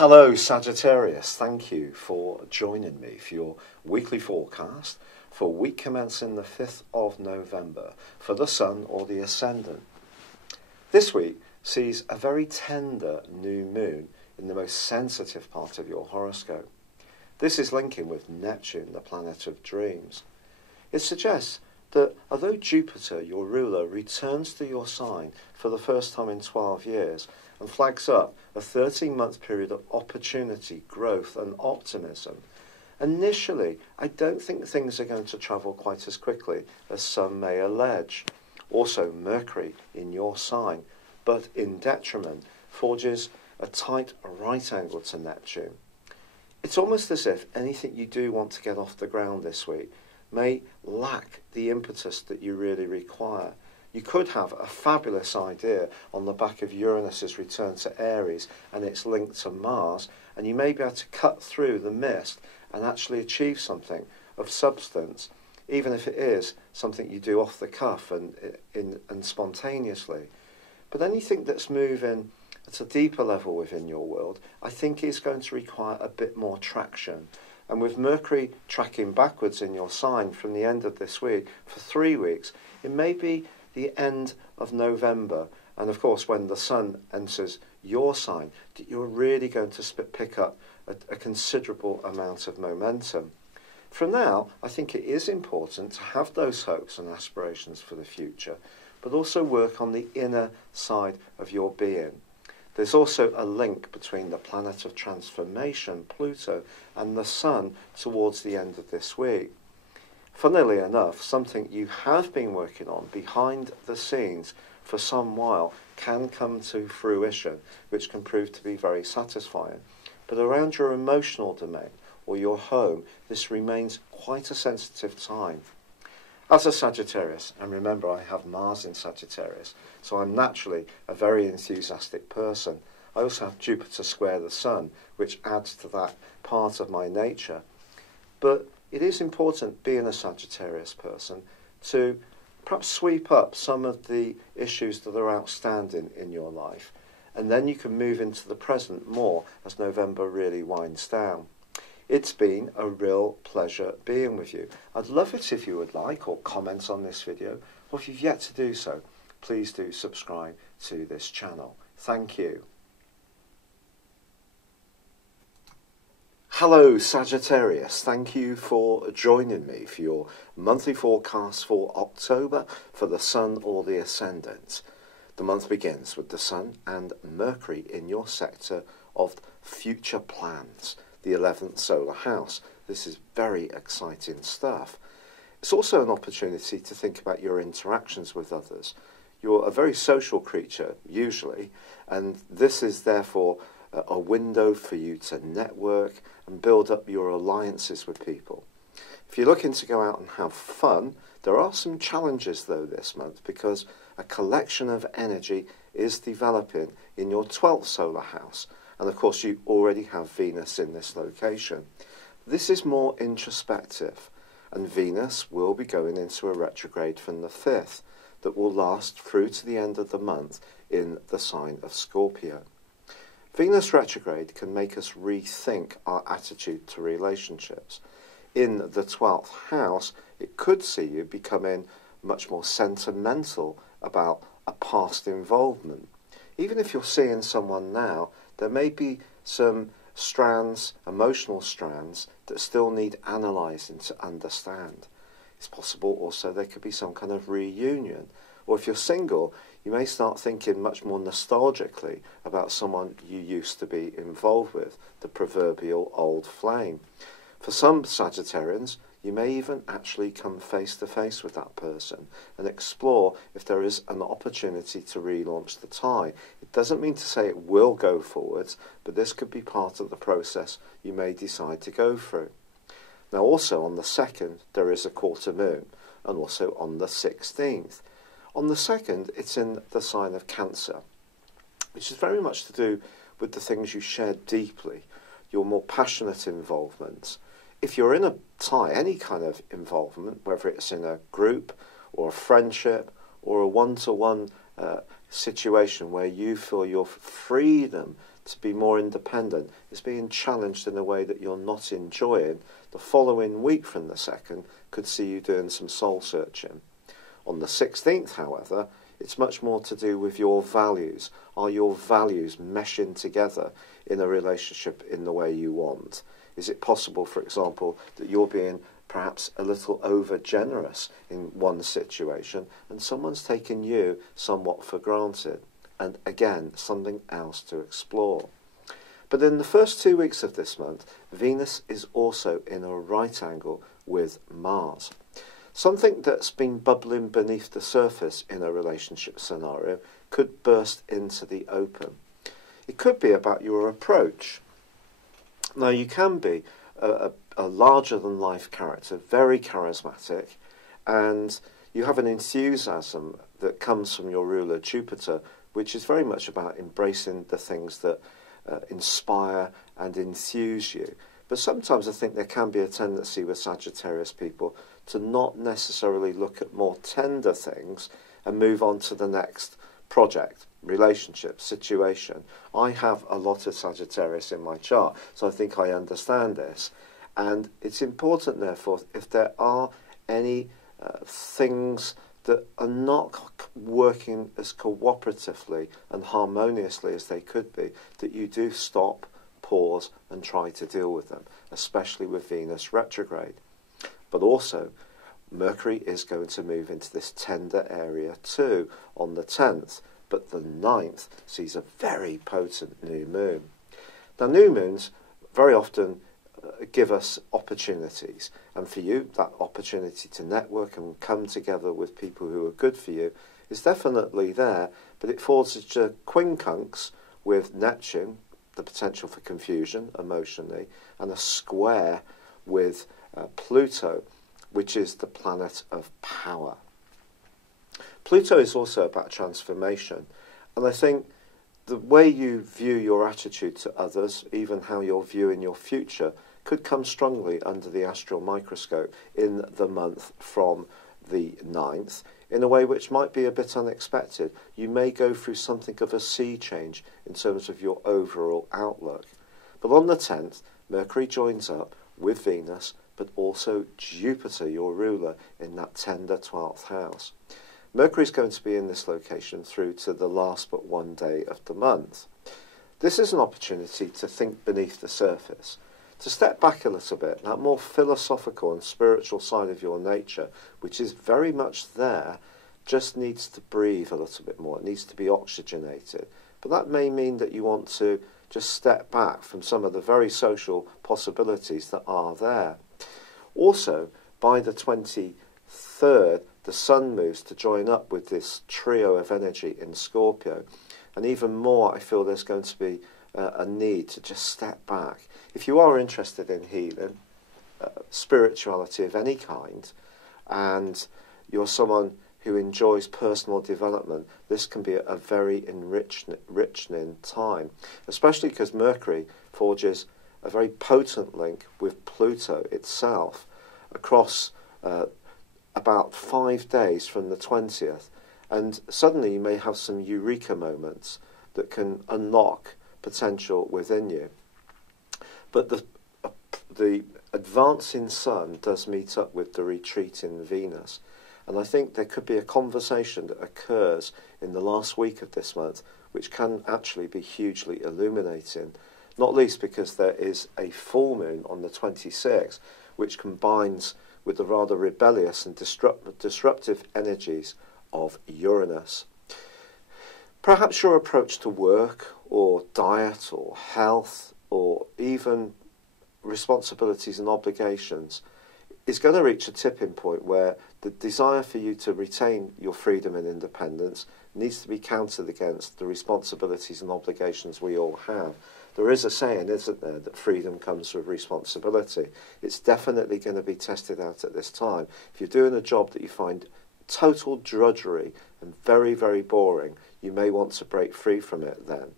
Hello Sagittarius, thank you for joining me for your weekly forecast for week commencing the 5th of November for the Sun or the Ascendant. This week sees a very tender new moon in the most sensitive part of your horoscope. This is linking with Neptune, the planet of dreams. It suggests that although Jupiter, your ruler, returns to your sign for the first time in 12 years and flags up a 13-month period of opportunity, growth and optimism, initially I don't think things are going to travel quite as quickly as some may allege. Also, Mercury in your sign, but in detriment, forges a tight right angle to Neptune. It's almost as if anything you do want to get off the ground this week may lack the impetus that you really require. You could have a fabulous idea on the back of Uranus's return to Aries and its link to Mars, and you may be able to cut through the mist and actually achieve something of substance, even if it is something you do off the cuff and spontaneously. But anything that's moving at a deeper level within your world, I think is going to require a bit more traction. And with Mercury tracking backwards in your sign from the end of this week for 3 weeks, it may be the end of November, and of course when the Sun enters your sign, that you're really going to pick up a considerable amount of momentum. From now, I think it is important to have those hopes and aspirations for the future, but also work on the inner side of your being. There's also a link between the planet of transformation, Pluto, and the Sun towards the end of this week. Funnily enough, something you have been working on behind the scenes for some while can come to fruition, which can prove to be very satisfying. But around your emotional domain or your home, this remains quite a sensitive time. As a Sagittarius, and remember I have Mars in Sagittarius, so I'm naturally a very enthusiastic person. I also have Jupiter square the Sun, which adds to that part of my nature. But it is important, being a Sagittarius person, to perhaps sweep up some of the issues that are outstanding in your life, and then you can move into the present more as November really winds down. It's been a real pleasure being with you. I'd love it if you would like or comment on this video, or if you've yet to do so, please do subscribe to this channel. Thank you. Hello Sagittarius, thank you for joining me for your monthly forecast for October for the Sun or the Ascendant. The month begins with the Sun and Mercury in your sector of future plans, the 11th solar house. This is very exciting stuff. It's also an opportunity to think about your interactions with others. You're a very social creature, usually, and this is therefore a window for you to network and build up your alliances with people. If you're looking to go out and have fun, there are some challenges though this month, because a collection of energy is developing in your 12th solar house, and of course you already have Venus in this location. This is more introspective, and Venus will be going into a retrograde from the 5th that will last through to the end of the month in the sign of Scorpio. Venus retrograde can make us rethink our attitude to relationships. In the 12th house, it could see you becoming much more sentimental about a past involvement. Even if you're seeing someone now, there may be some strands, emotional strands, that still need analysing to understand. It's possible also there could be some kind of reunion. Or if you're single, you may start thinking much more nostalgically about someone you used to be involved with, the proverbial old flame. For some Sagittarians, you may even actually come face to face with that person and explore if there is an opportunity to relaunch the tie. It doesn't mean to say it will go forwards, but this could be part of the process you may decide to go through. Now also on the 2nd, there is a quarter moon, and also on the 16th. On the 2nd, it's in the sign of Cancer, which is very much to do with the things you share deeply, your more passionate involvements. If you're in a tie, any kind of involvement, whether it's in a group or a friendship or a one-to-one situation where you feel your freedom to be more independent, is being challenged in a way that you're not enjoying, the following week from the 2nd could see you doing some soul searching. On the 16th, however, it's much more to do with your values. Are your values meshing together in a relationship in the way you want? Is it possible, for example, that you're being perhaps a little over generous in one situation and someone's taken you somewhat for granted? And again, something else to explore. But in the first 2 weeks of this month, Venus is also in a right angle with Mars. Something that's been bubbling beneath the surface in a relationship scenario could burst into the open. It could be about your approach. Now, you can be a larger-than-life character, very charismatic, and you have an enthusiasm that comes from your ruler Jupiter, which is very much about embracing the things that inspire and enthuse you. But sometimes I think there can be a tendency with Sagittarius people to not necessarily look at more tender things and move on to the next project, relationship, situation. I have a lot of Sagittarius in my chart, so I think I understand this. And it's important, therefore, if there are any things that are not working as cooperatively and harmoniously as they could be, that you do stop, pause and try to deal with them, especially with Venus retrograde. But also, Mercury is going to move into this tender area too on the 10th, but the 9th sees a very potent new moon. Now, new moons very often give us opportunities, and for you, that opportunity to network and come together with people who are good for you is definitely there, but it falls into quincunx with Neptune, the potential for confusion emotionally, and a square with Pluto, which is the planet of power. Pluto is also about transformation, and I think the way you view your attitude to others, even how you're viewing your future, could come strongly under the astral microscope in the month from the 9th, in a way which might be a bit unexpected. You may go through something of a sea change in terms of your overall outlook. But on the 10th, Mercury joins up with Venus, but also Jupiter, your ruler, in that tender 12th house. Mercury is going to be in this location through to the last but one day of the month. This is an opportunity to think beneath the surface, to step back a little bit. That more philosophical and spiritual side of your nature, which is very much there, just needs to breathe a little bit more. It needs to be oxygenated. But that may mean that you want to just step back from some of the very social possibilities that are there. Also, by the 23rd, the Sun moves to join up with this trio of energy in Scorpio. And even more, I feel there's going to be a need to just step back. If you are interested in healing, spirituality of any kind, and you're someone who enjoys personal development, this can be a very enriching time, especially because Mercury forges a very potent link with Pluto itself across about 5 days from the 20th, and suddenly you may have some eureka moments that can unlock potential within you. But the advancing Sun does meet up with the retreating Venus, and I think there could be a conversation that occurs in the last week of this month which can actually be hugely illuminating, not least because there is a full moon on the 26th which combines with the rather rebellious and disruptive energies of Uranus. Perhaps your approach to work or diet or health or even responsibilities and obligations is going to reach a tipping point where the desire for you to retain your freedom and independence needs to be counted against the responsibilities and obligations we all have. There is a saying, isn't there, that freedom comes with responsibility. It's definitely going to be tested out at this time. If you're doing a job that you find total drudgery and very, very boring, you may want to break free from it then.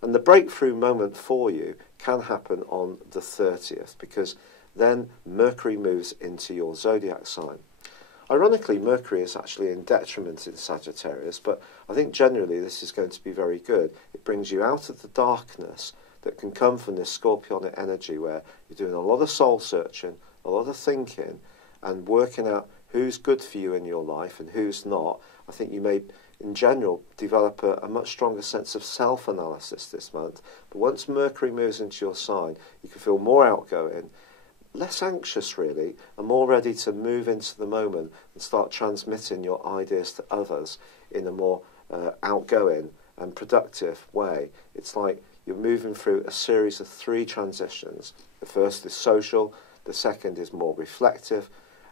And the breakthrough moment for you can happen on the 30th, because then Mercury moves into your zodiac sign. Ironically, Mercury is actually in detriment in Sagittarius, but I think generally this is going to be very good. It brings you out of the darkness that can come from this Scorpionic energy where you're doing a lot of soul searching, a lot of thinking, and working out who's good for you in your life and who's not. I think you may, in general, develop a much stronger sense of self-analysis this month. But once Mercury moves into your sign, you can feel more outgoing, less anxious really, and more ready to move into the moment and start transmitting your ideas to others in a more outgoing and productive way. It's like you're moving through a series of 3 transitions. The first is social, the second is more reflective,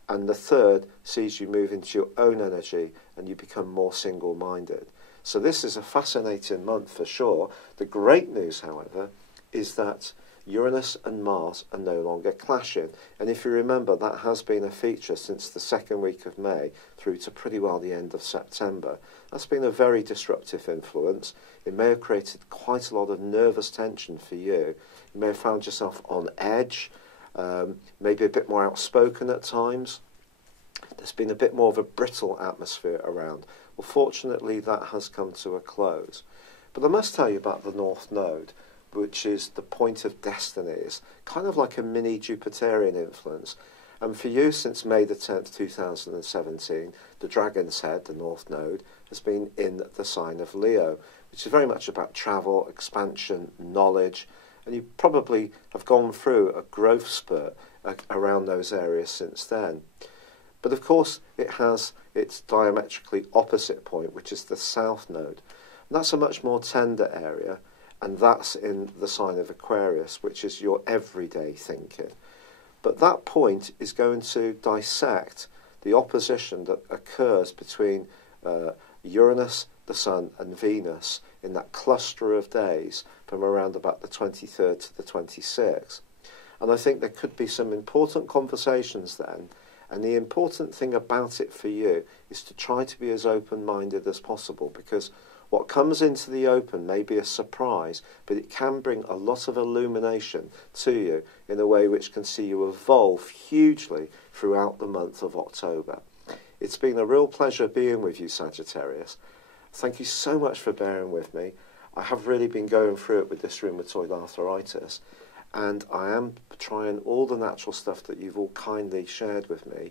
and the third sees you move into your own energy and you become more single-minded. So this is a fascinating month for sure. The great news, however, is that Uranus and Mars are no longer clashing. And if you remember, that has been a feature since the second week of May through to pretty well the end of September. That's been a very disruptive influence. It may have created quite a lot of nervous tension for you. You may have found yourself on edge, maybe a bit more outspoken at times. There's been a bit more of a brittle atmosphere around. Well, fortunately, that has come to a close. But I must tell you about the North Node, which is the point of destiny. It's kind of like a mini Jupiterian influence. And for you, since May the 10th, 2017, the Dragon's Head, the North Node, has been in the sign of Leo, which is very much about travel, expansion, knowledge, and you probably have gone through a growth spurt around those areas since then. But of course, it has its diametrically opposite point, which is the South Node. And that's a much more tender area, and that's in the sign of Aquarius, which is your everyday thinking. But that point is going to dissect the opposition that occurs between Uranus, the Sun, and Venus in that cluster of days from around about the 23rd to the 26th. And I think there could be some important conversations then. And the important thing about it for you is to try to be as open-minded as possible, because what comes into the open may be a surprise, but it can bring a lot of illumination to you in a way which can see you evolve hugely throughout the month of October. It's been a real pleasure being with you, Sagittarius. Thank you so much for bearing with me. I have really been going through it with this rheumatoid arthritis, and I am trying all the natural stuff that you've all kindly shared with me,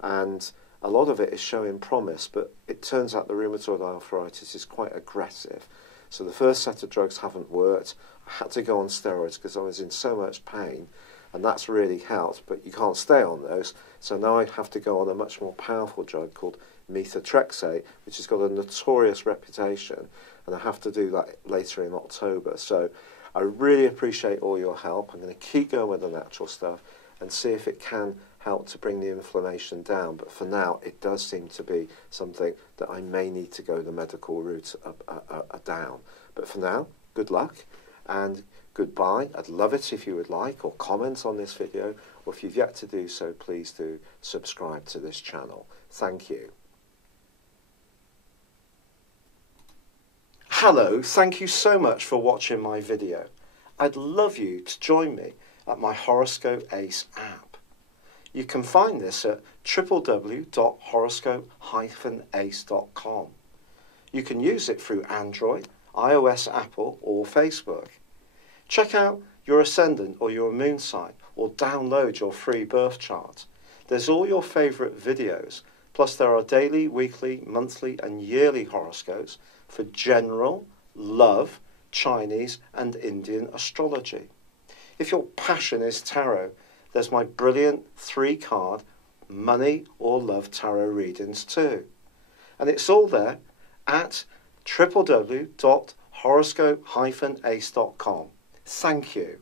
and a lot of it is showing promise, but it turns out the rheumatoid arthritis is quite aggressive. So the first set of drugs haven't worked. I had to go on steroids because I was in so much pain, and that's really helped, but you can't stay on those. So now I have to go on a much more powerful drug called methotrexate, which has got a notorious reputation, and I have to do that later in October. So I really appreciate all your help. I'm going to keep going with the natural stuff and see if it can help to bring the inflammation down. But for now, it does seem to be something that I may need to go the medical route down. But for now, good luck and goodbye. I'd love it if you would like or comment on this video, or if you've yet to do so, please do subscribe to this channel. Thank you. Hello, thank you so much for watching my video. I'd love you to join me at my Horoscope Ace app. You can find this at www.horoscope-ace.com. You can use it through Android, iOS, Apple, or Facebook. Check out your ascendant or your moon sign, or download your free birth chart. There's all your favourite videos, plus there are daily, weekly, monthly and yearly horoscopes for general, love, Chinese and Indian astrology. If your passion is tarot, there's my brilliant 3-card money or love tarot readings too. And it's all there at www.horoscope-ace.com. Thank you.